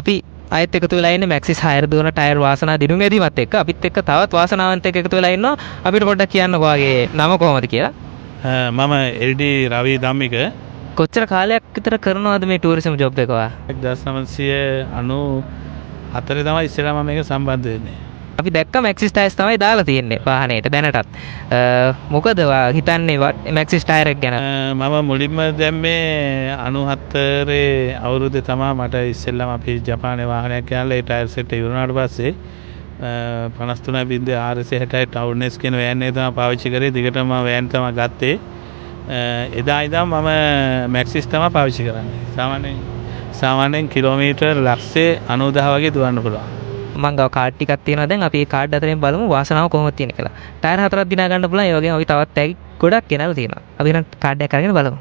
අපි අයත් එකතු වෙලා ඉන්නේ මැක්සිස් හයර් දුවන ටයර් වාසනා දිනුම් ඇදීමත් එක්ක අපිත් එක්ක තවත් වාසනාවන්ත එක්ක එකතු වෙලා ඉන්නවා. අපිට පොඩ්ඩක් කියන්නකෝ වාගේ නම කොහොමද කියලා. මම එල්ඩ රවී ධම්මික කොච්චර කාලයක් විතර කරනවද මේ ටූරිසම් ජොබ් එක ඔයා? 1994 තමයි ඉස්සෙල්ලාම මේක සම්බන්ධ වෙන්නේ. අපි දැක්ක මැක්සිස් ටයර්ස් තමයි දාලා තියෙන්නේ වාහනේට දැනටත්. මොකද ඔයා හිතන්නේ මැක්සිස් ටයර් එක ගැන? මම මුලින්ම දැම්මේ 94 අවුරුද්දේ තමයි මට ඉස්සෙල්ලාම අපි ජපානයේ වාහනයක් ගෙනල්ලා ඒ ටයර් සෙට් එක ඉවරනාට පස්සේ 53.660 ටවුන් එස් කියන වෑන් එක තමයි පාවිච්චි කරේ. දිගටම මම වෑන් තමයි ගත්තේ. එදා ඉඳන් මම මැක්සිස් තමයි පාවිච්චි කරන්නේ. සාමාන්‍යයෙන් කිලෝමීටර් ලක්ෂේ 90,000 වගේ දුවන්න පුළුවන්. මං ගාව කාඩ් ටිකක් තියෙනවා දැන් අපි ඒ කාඩ් අතරින් බලමු වාසනාව කොහොමද තියෙන්නේ කියලා. ටයර් හතරක් දිනා ගන්න පුළුවන්. ඒ වගේම අපි තවත් ටැග් ගොඩක් ගෙනල්ලා තියෙනවා. අපි නම් කාඩ් එකක් අරගෙන බලමු.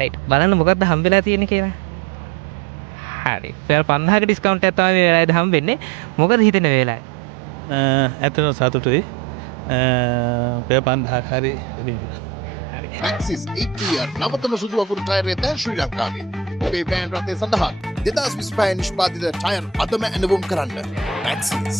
රයිට් බලන්න මොකක්ද හම්බෙලා තියෙන්නේ කියලා. හරි. පෙර 5000ක ඩිස්කවුන්ට් එකක් තමයි මේ වෙලාවේදී හම්බෙන්නේ. මොකද හිතෙන්නේ මේ වෙලාවේ? ඇත්තටම සතුටුයි. පෙර 5000ක් හරි මැක්සිස් 8 year නවතම සුදු වකුරු ටයරය දැන් ශ්‍රී ලංකාවේ. ඔබේ වෑන් රථය සඳහා 2025 නිෂ්පාදිත ටයර් අදම ඇනවුම් කරන්න. මැක්සිස්